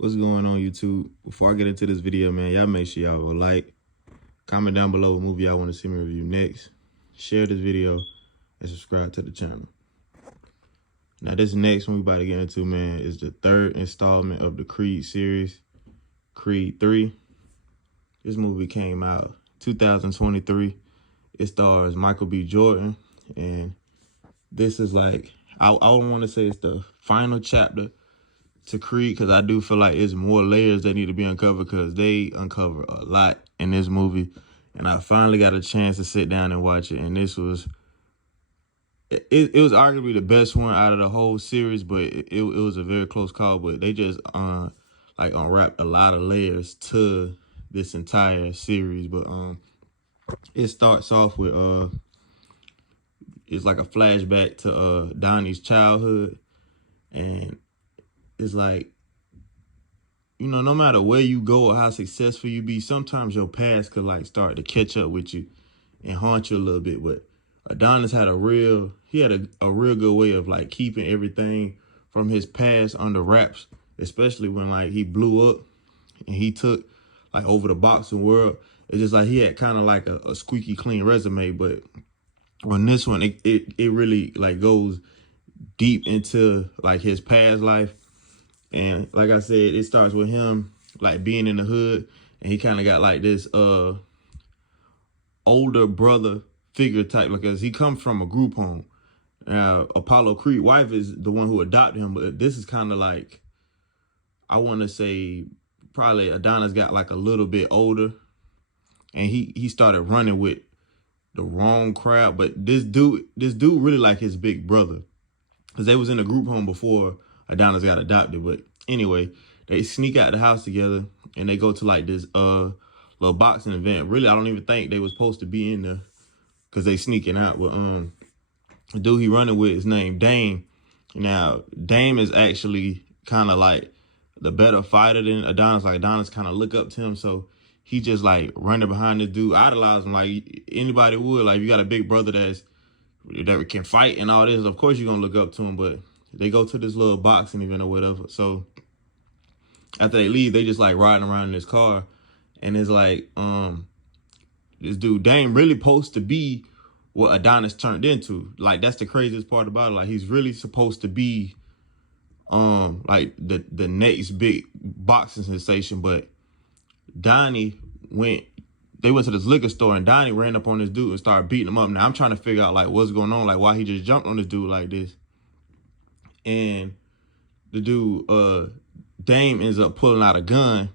What's going on, YouTube? Before I get into this video, man, y'all make sure y'all will like, comment down below what movie y'all want to see me review next, share this video, and subscribe to the channel. Now, this next one we about to get into, man, is the third installment of the Creed series, Creed 3. This movie came out 2023. It stars Michael B. Jordan, and this is like, I don't want to say it's the final chapter to Creed, because I do feel like it's more layers that need to be uncovered, because they uncover a lot in this movie. And I finally got a chance to sit down and watch it, and this was it was arguably the best one out of the whole series, but it was a very close call. But they just like unwrapped a lot of layers to this entire series. But it starts off with it's like a flashback to Donnie's childhood, and it's like, you know, no matter where you go or how successful you be, sometimes your past could like start to catch up with you and haunt you a little bit. But Adonis had a real good way of like keeping everything from his past under wraps, especially when like he blew up and he took like over the boxing world. It's just like he had kind of like a squeaky clean resume. But on this one, it really like goes deep into like his past life. And like I said, it starts with him like being in the hood, and he kind of got like this older brother figure type, like, as he comes from a group home. Now, Apollo Creed's wife is the one who adopted him, but this is kind of like, I want to say probably Adonis got like a little bit older, and he started running with the wrong crowd. But this dude really like his big brother, because they was in a group home before Adonis got adopted. But anyway, they sneak out the house together, and they go to like this little boxing event. Really, I don't even think they was supposed to be in there, because they sneaking out. But the dude he running with is named Dame. Now, Dame is actually kind of like the better fighter than Adonis. Like, Adonis kind of look up to him, so he just like running behind this dude, idolize him like anybody would. Like, you got a big brother that can fight and all this, of course you're gonna look up to him. But they go to this little boxing event or whatever. So after they leave, they just like riding around in this car, and it's like this dude Dame really supposed to be what Adonis turned into. Like, that's the craziest part about it. Like, he's really supposed to be like the next big boxing sensation. But Donnie they went to this liquor store, and Donnie ran up on this dude and started beating him up. Now I'm trying to figure out like what's going on, like why he just jumped on this dude like this. And the dude, Dame, ends up pulling out a gun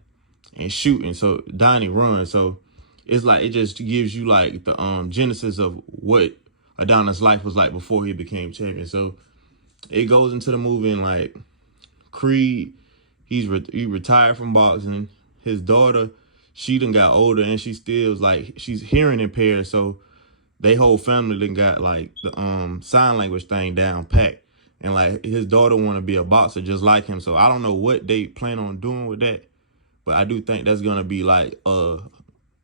and shooting. So Donnie runs. So it's like, it just gives you like the genesis of what Adonis' life was like before he became champion. So it goes into the movie, and like Creed, he retired from boxing. His daughter, she done got older, and she still is like, she's hearing impaired. So they whole family done got like the sign language thing down packed. And like, his daughter want to be a boxer just like him. So I don't know what they plan on doing with that, but I do think that's gonna be like a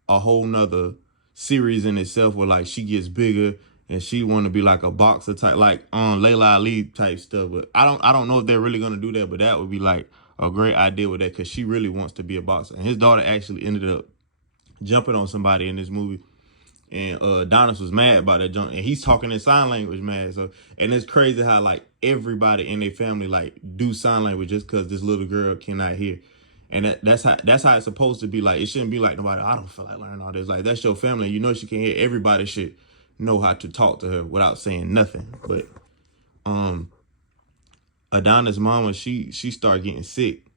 whole nother series in itself, where like she gets bigger and she want to be like a boxer type, like Layla Ali type stuff. But I don't know if they're really gonna do that, but that would be like a great idea with that, because she really wants to be a boxer. And his daughter actually ended up jumping on somebody in this movie, and Adonis was mad about that jump, and he's talking in sign language, man. So, and it's crazy how like everybody in their family like do sign language just because this little girl cannot hear. And that's how it's supposed to be. Like, it shouldn't be like, nobody, I don't feel like learning all this. Like, that's your family. You know she can't hear. Everybody should know how to talk to her without saying nothing. But Adonis' mama, she started getting sick,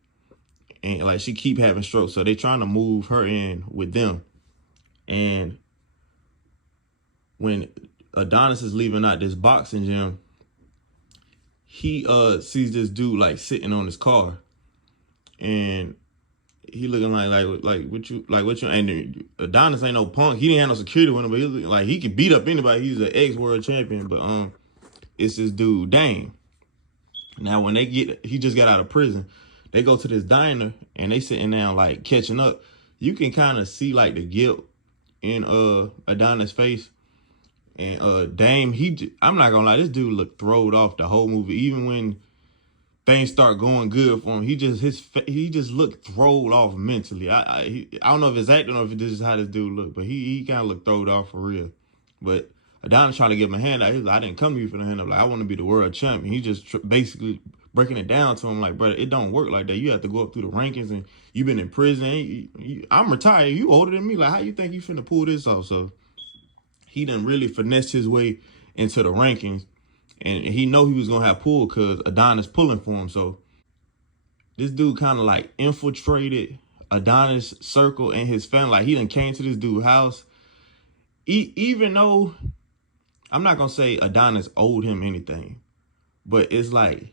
and like she keep having strokes. So they trying to move her in with them. And when Adonis is leaving out this boxing gym, he sees this dude like sitting on his car, and he looking like what you, and Adonis ain't no punk. He didn't have no security with him, but he look like he could beat up anybody. He's an ex-world champion. But it's this dude Dame. Now when he just got out of prison, they go to this diner, and they sitting down like catching up. You can kind of see like the guilt in Adonis' face. And Dame, I'm not gonna lie, this dude looked throwed off the whole movie. Even when things start going good for him, he just looked thrown off mentally. I don't know if it's acting or if this is how this dude looked, but he kind of looked thrown off for real. But Adonis trying to give him a hand out. He was like, I didn't come to you for the hand up. Like, I want to be the world champion. He just basically breaking it down to him like, brother, it don't work like that. You have to go up through the rankings, and you've been in prison. I'm retired. You older than me. Like, how you think you finna pull this off? So he done really finessed his way into the rankings, and he know he was gonna have pull because Adonis pulling for him. So this dude kind of like infiltrated Adonis' circle and his family. Like, he done came to this dude's house. Even though I'm not gonna say Adonis owed him anything, but it's like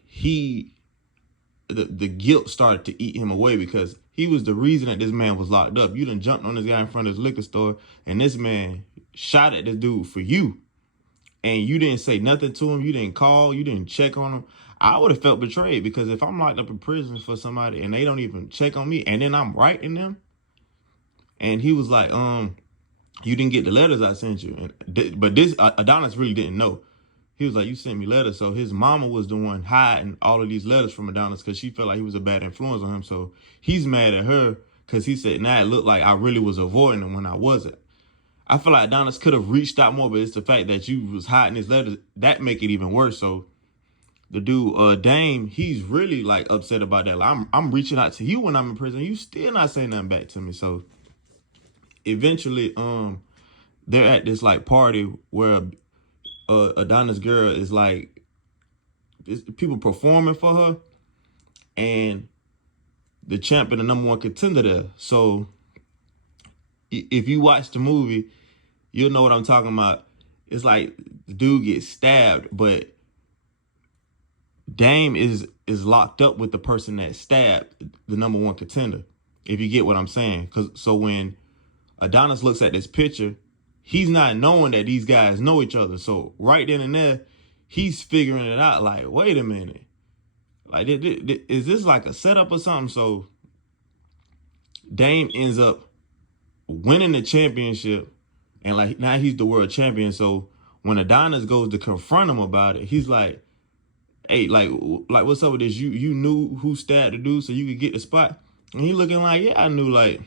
the guilt started to eat him away because he was the reason that this man was locked up. You done jumped on this guy in front of his liquor store, and this man shot at this dude for you. And you didn't say nothing to him. You didn't call. You didn't check on him. I would have felt betrayed, because if I'm locked up in prison for somebody and they don't even check on me, and then I'm writing them, and he was like, you didn't get the letters I sent you. But this Adonis really didn't know. He was like, you sent me letters. So his mama was the one hiding all of these letters from Adonis because she felt like he was a bad influence on him. So he's mad at her because he said, nah, it looked like I really was avoiding him when I wasn't. I feel like Adonis could have reached out more, but it's the fact that you was hiding his letters that make it even worse. So the dude, Dame, he's really like upset about that. Like, I'm reaching out to you when I'm in prison. You still not saying nothing back to me. So eventually, they're at this like party where Adonis' girl is like, people performing for her, and the champ and the #1 contender there. So if you watch the movie, you'll know what I'm talking about. It's like the dude gets stabbed, but Dame is locked up with the person that stabbed the #1 contender, if you get what I'm saying. So when Adonis looks at this picture, he's not knowing that these guys know each other. So right then and there, he's figuring it out like, wait a minute. Like, is this like a setup or something? So Dame ends up winning the championship, and like now he's the world champion. So when Adonis goes to confront him about it, he's like, hey, like what's up with this? You knew who stabbed the dude so you could get the spot? And he looking like, yeah, I knew. Like,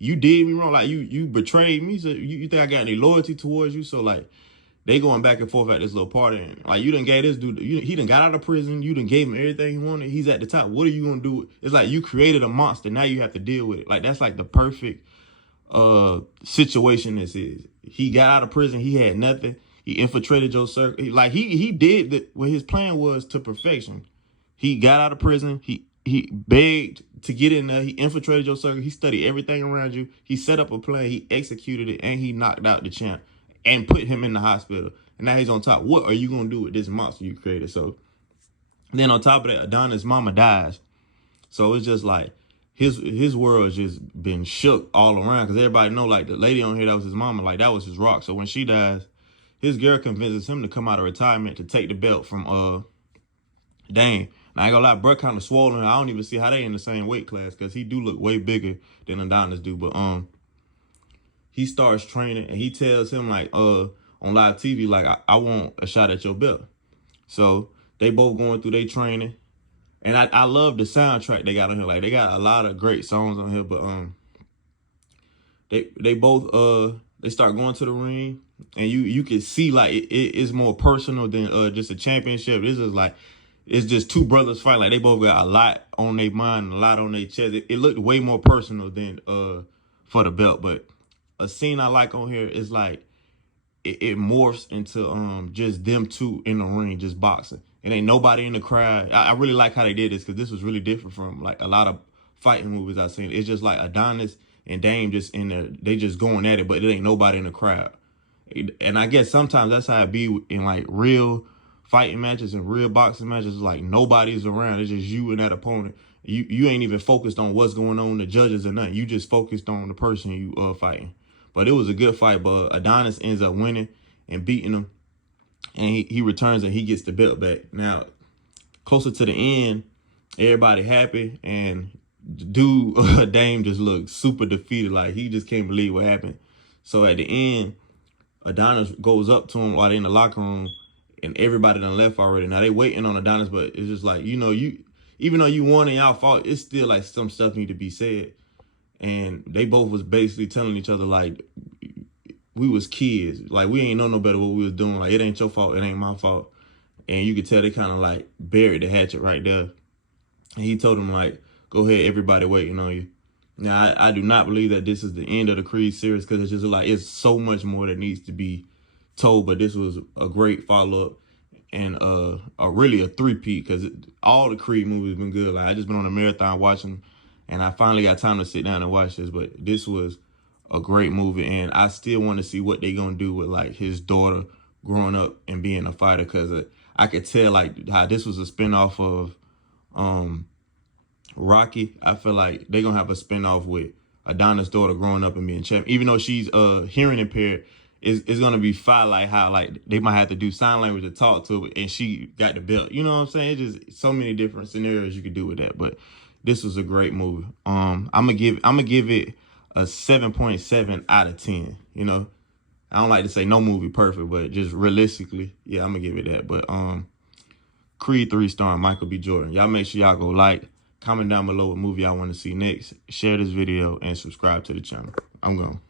you did me wrong. Like, you betrayed me. So you think I got any loyalty towards you? So like, they going back and forth at this little party. And like, you done gave this dude, he done got out of prison. You done gave him everything he wanted. He's at the top. What are you gonna do? It's like you created a monster. Now you have to deal with it. Like, that's like the perfect situation this is. He got out of prison. He had nothing. He infiltrated your circle. Like, he did what his plan was to perfection. He got out of prison. He begged to get in there. He infiltrated your circle. He studied everything around you. He set up a plan. He executed it, and he knocked out the champ and put him in the hospital. And now he's on top. What are you gonna do with this monster you created? So then on top of that, Adonis' mama dies. So it's just like his world's just been shook all around, because everybody know, like, the lady on here that was his mama, like, that was his rock. So when she dies, his girl convinces him to come out of retirement to take the belt from Dame. Now, I ain't gonna lie, bro kind of swollen. I don't even see how they in the same weight class, because he do look way bigger than Adonis do. But he starts training, and he tells him, like, on live TV, like, I want a shot at your belt. So they both going through their training. And I love the soundtrack they got on here. Like, they got a lot of great songs on here. But they both they start going to the ring, and you can see, like, it's more personal than just a championship. This is like, it's just two brothers fighting. Like, they both got a lot on their mind, a lot on their chest. It looked way more personal than for the belt. But a scene I like on here is like, it morphs into just them two in the ring just boxing. It ain't nobody in the crowd. I really like how they did this, because this was really different from like a lot of fighting movies I've seen. It's just like Adonis and Dame just in there. They just going at it, but it ain't nobody in the crowd. And I guess sometimes that's how it be in like real fighting matches and real boxing matches. Like, nobody's around. It's just you and that opponent. You ain't even focused on what's going on, the judges or nothing. You just focused on the person you fighting. But it was a good fight. But Adonis ends up winning and beating him. And he returns and he gets the belt back. Now, closer to the end, everybody happy. And dude, Dame just looked super defeated. Like, he just can't believe what happened. So at the end, Adonis goes up to him while they in the locker room. And everybody done left already. Now, they waiting on Adonis. But it's just like, you know, even though you won and y'all fought, it's still like some stuff need to be said. And they both was basically telling each other like, we was kids. Like, we ain't know no better what we was doing. Like, it ain't your fault. It ain't my fault. And you could tell they kind of like buried the hatchet right there. And he told him like, go ahead, everybody waiting on you. Now, I do not believe that this is the end of the Creed series, because it's just like, it's so much more that needs to be told. But this was a great follow-up and really a three-peat, because all the Creed movies been good. Like, I just been on a marathon watching, and I finally got time to sit down and watch this. But this was a great movie, and I still want to see what they gonna do with like his daughter growing up and being a fighter, because I could tell like how this was a spinoff of Rocky. I feel like they're gonna have a spinoff with Adonis' daughter growing up and being champion. Even though she's hearing impaired, it's gonna be fire, like how like they might have to do sign language to talk to her, and she got the belt. You know what I'm saying? It's just so many different scenarios you could do with that. But this was a great movie. I'm gonna give it a 7.7 out of 10. You know, I don't like to say no movie perfect, but just realistically, yeah, I'm gonna give it that. But Creed 3 starring Michael B. Jordan. Y'all make sure y'all go like, comment down below what movie y'all want to see next, share this video, and subscribe to the channel. I'm gone.